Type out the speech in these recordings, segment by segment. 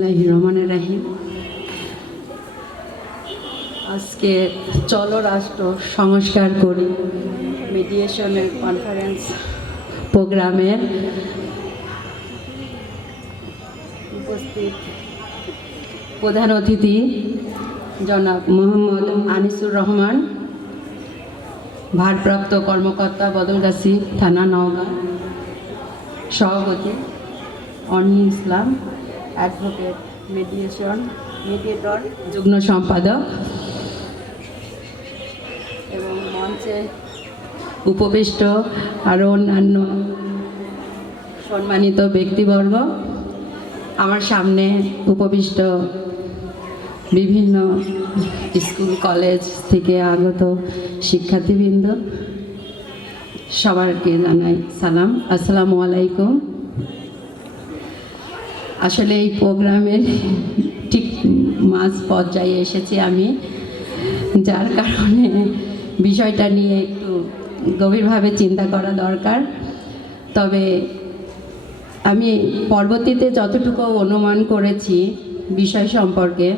রহমানের রাহিম। আজকে চলো রাষ্ট্র সংস্কার করি মিডিয়েশনের কনফারেন্স প্রোগ্রামের উপস্থিত প্রধান অতিথি জনাব মোহাম্মদ আনিসুর রহমান, ভারপ্রাপ্ত কর্মকর্তা বদলগাছি থানা নওগাঁ, সভাপতি অনিল ইসলাম, অ্যাডভোকেট মিডিয়েটর যুগ্ম সম্পাদক এবং মঞ্চে উপবিষ্ট আরও অন্যান্য সম্মানিত ব্যক্তিবর্গ, আমার সামনে উপবিষ্ট বিভিন্ন স্কুল কলেজ থেকে আগত শিক্ষার্থীবৃন্দ, সবাইকে জানাই সালাম, আসসালামু আলাইকুম। আসলে এই প্রোগ্রামের ঠিক মাঝ পর্যায়ে এসেছি আমি, যার কারণে বিষয়টা নিয়ে একটু গভীরভাবে চিন্তা করা দরকার। তবে আমি পরবর্তীতে যতটুকু অনুমান করেছি বিষয় সম্পর্কে,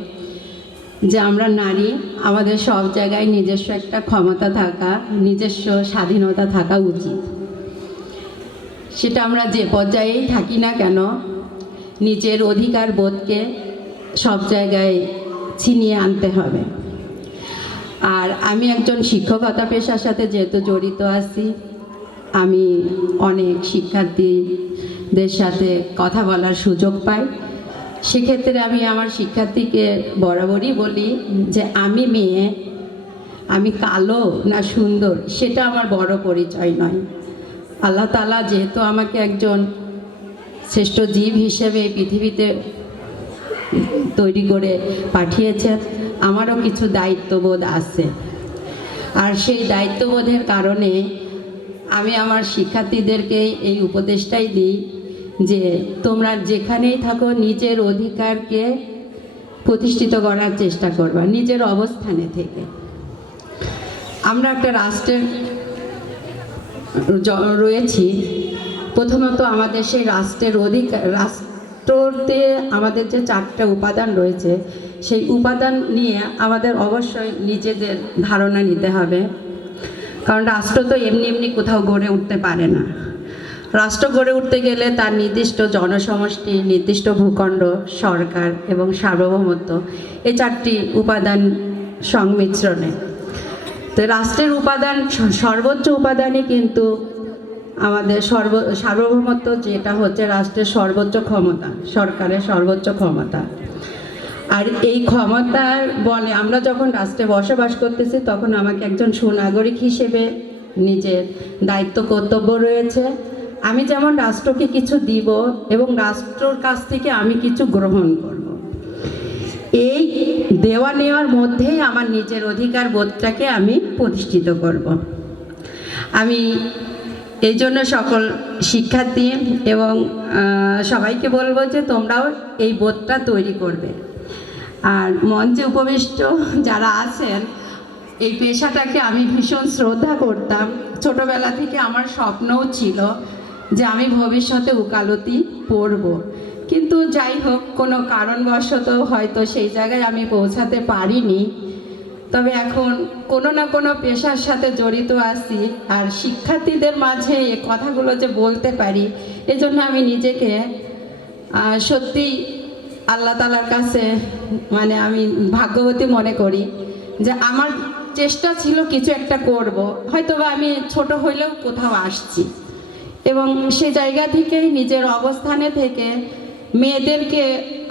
যে আমরা নারী, আমাদের সব জায়গায় নিজস্ব একটা ক্ষমতা থাকা, নিজস্ব স্বাধীনতা থাকা উচিত। সেটা আমরা যে পর্যায়েই থাকি না কেন, নিজের অধিকার বোধকে সব জায়গায় ছিনিয়ে আনতে হবে। আর আমি একজন শিক্ষকতা পেশার সাথে যেহেতু জড়িত আছি, আমি অনেক শিক্ষার্থীদের সাথে কথা বলার সুযোগ পাই। সেক্ষেত্রে আমি আমার শিক্ষার্থীকে বরাবরই বলি যে আমি মেয়ে, আমি কালো না সুন্দর সেটা আমার বড় পরিচয় নয়। আল্লাহ তাআলা যেহেতু আমাকে একজন শ্রেষ্ঠ জীব হিসেবে এই পৃথিবীতে তৈরি করে পাঠিয়েছেন, আমারও কিছু দায়িত্ববোধ আছে। আর সেই দায়িত্ববোধের কারণে আমি আমার শিক্ষার্থীদেরকে এই উপদেশটাই দিই যে তোমরা যেখানেই থাকো নিজের অধিকারকে প্রতিষ্ঠিত করার চেষ্টা করবা, নিজের অবস্থানে থেকে। আমরা একটা রাষ্ট্রের রয়েছি, প্রথমত আমাদের সেই রাষ্ট্রের রাষ্ট্রতে আমাদের যে 4টা উপাদান রয়েছে, সেই উপাদান নিয়ে আমাদের অবশ্যই নিজেদের ধারণা নিতে হবে। কারণ রাষ্ট্র তো এমনি এমনি কোথাও গড়ে উঠতে পারে না। রাষ্ট্র গড়ে উঠতে গেলে তার নির্দিষ্ট জনসমষ্টি, নির্দিষ্ট ভূখণ্ড, সরকার এবং সার্বভৌমত্ব, এই 4টি উপাদান সংমিশ্রণে। তো রাষ্ট্রের উপাদান, সর্বোচ্চ উপাদানই কিন্তু আমাদের সার্বভৌমত্ব, যেটা হচ্ছে রাষ্ট্রের সর্বোচ্চ ক্ষমতা, সরকারের সর্বোচ্চ ক্ষমতা। আর এই ক্ষমতার বলে আমরা যখন রাষ্ট্রে বসবাস করতেছি, তখন আমাকে একজন সুনাগরিক হিসেবে নিজের দায়িত্ব কর্তব্য রয়েছে। আমি যেমন রাষ্ট্রকে কিছু দিব এবং রাষ্ট্রর কাছ থেকে আমি কিছু গ্রহণ করব। এই দেওয়া নেওয়ার মধ্যেই আমার নিজের অধিকার বোধটাকে আমি প্রতিষ্ঠিত করব। আমি এই জন্য সকল শিক্ষার্থী এবং সবাইকে বলবো যে তোমরাও এই বোধটা তৈরি করবে। আর মঞ্চে উপবিষ্ট যারা আছেন, এই পেশাটাকে আমি ভীষণ শ্রদ্ধা করতাম। ছোটবেলা থেকে আমার স্বপ্নও ছিল যে আমি ভবিষ্যতে উকালতি পড়ব, কিন্তু যাই হোক কোনো কারণবশত হয়তো সেই জায়গায় আমি পৌঁছাতে পারিনি। তবে এখন কোনো না কোনো পেশার সাথে জড়িত আছি, আর শিক্ষার্থীদের মাঝে এই কথাগুলো যে বলতে পারি, এজন্য আমি নিজেকে সত্যি আল্লাহ তাআলার কাছে আমি ভাগ্যবতী মনে করি যে আমার চেষ্টা ছিল কিছু একটা করব। হয়তোবা আমি ছোট হইলেও কোথাও আসছি, এবং সে জায়গা থেকেই নিজের অবস্থানে থেকে মেয়েদেরকে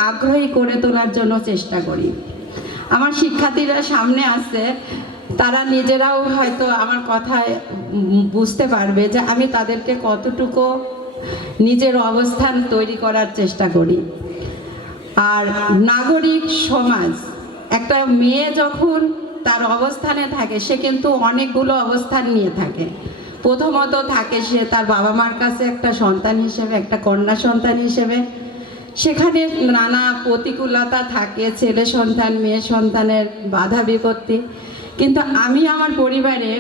আগ্রহী করে তোলার জন্য চেষ্টা করি। আমার শিক্ষার্থীরা সামনে আছে, তারা নিজেরাও হয়তো আমার কথায় বুঝতে পারবে যে আমি তাদেরকে কতটুকু নিজের অবস্থান তৈরি করার চেষ্টা করি। আর নাগরিক সমাজ, একটা মেয়ে যখন তার অবস্থানে থাকে, সে কিন্তু অনেকগুলো অবস্থান নিয়ে থাকে। প্রথমত থাকে সে তার বাবা মার কাছে একটা সন্তান হিসেবে, একটা কন্যা সন্তান হিসেবে। সেখানে নানা প্রতিকূলতা থাকে, ছেলে সন্তান মেয়ে সন্তানের বাধা বিপত্তি। কিন্তু আমি আমার পরিবারে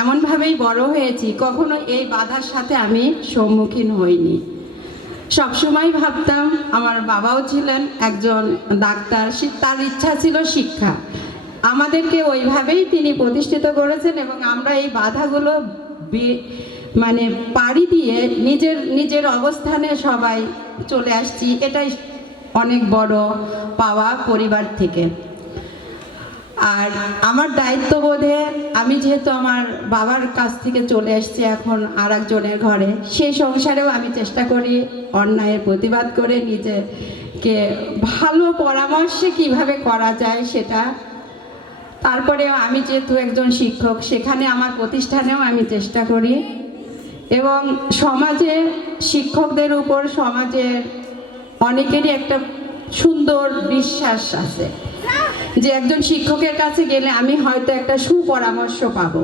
এমনভাবেই বড় হয়েছি, কখনো এই বাধার সাথে আমি সম্মুখীন হইনি। সবসময় ভাবতাম, আমার বাবাও ছিলেন একজন ডাক্তার, তার ইচ্ছা ছিল শিক্ষা। আমাদেরকে ওইভাবেই তিনি প্রতিষ্ঠিত করেছেন এবং আমরা এই বাধাগুলো মানে পাড়ি দিয়ে নিজের অবস্থানে সবাই চলে আসছি। এটাই অনেক বড় পাওয়া পরিবার থেকে। আর আমার দায়িত্ববোধে আমি যেহেতু আমার বাবার কাছ থেকে চলে এসেছি এখন আর একজনের ঘরে, সেই সংসারেও আমি চেষ্টা করি অন্যায়ের প্রতিবাদ করে নিজেকে ভালো পরামর্শে কিভাবে করা যায় সেটা। তারপরেও আমি যেহেতু একজন শিক্ষক, সেখানে আমার প্রতিষ্ঠানেও আমি চেষ্টা করি এবং সমাজে শিক্ষকদের উপর সমাজের অনেকেরই একটা সুন্দর বিশ্বাস আছে যে একজন শিক্ষকের কাছে গেলে আমি হয়তো একটা সুপরামর্শ পাবো।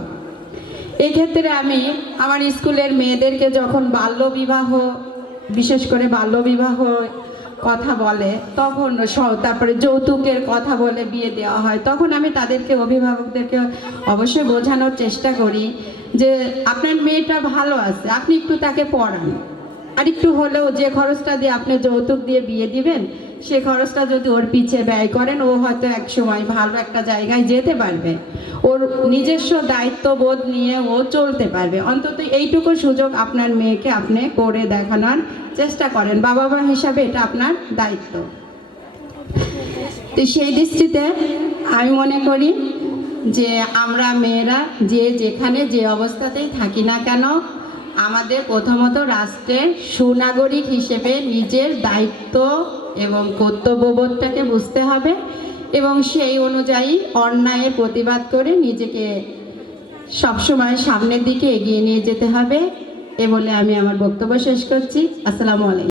এই ক্ষেত্রে আমি আমার স্কুলের মেয়েদেরকে যখন বাল্যবিবাহ, বিশেষ করে বাল্যবিবাহ কথা বলে তখন, তারপরে যৌতুকের কথা বলে বিয়ে দেওয়া হয়, তখন আমি তাদেরকে, অভিভাবকদেরকে অবশ্যই বোঝানোর চেষ্টা করি যে আপনার মেয়েটা ভালো আছে, আপনি একটু তাকে পড়ান, আর একটু হলেও যে খরচটা দিয়ে আপনি যৌতুক দিয়ে বিয়ে দিবেন সে খরচটা যদি ওর পিছে ব্যয় করেন, ও হয়তো এক সময় ভালো একটা জায়গায় যেতে পারবে, ওর নিজস্ব দায়িত্ববোধ নিয়ে ও চলতে পারবে। অন্তত এইটুকু সুযোগ আপনার মেয়েকে আপনি করে দেখানোর চেষ্টা করেন, বাবা মা হিসাবে এটা আপনার দায়িত্ব। তো সেই দৃষ্টিতে আমি মনে করি যে আমরা মেয়েরা যেখানে যে অবস্থাতেই থাকি না কেন, আমাদের প্রথমত রাষ্ট্রের সুনাগরিক হিসেবে নিজের দায়িত্ব এবং কর্তব্যবোধটাকে বুঝতে হবে এবং সেই অনুযায়ী অন্যায়ের প্রতিবাদ করে নিজেকে সবসময় সামনের দিকে এগিয়ে নিয়ে যেতে হবে। এ বলে আমি আমার বক্তব্য শেষ করছি। আসসালামু আলাইকুম।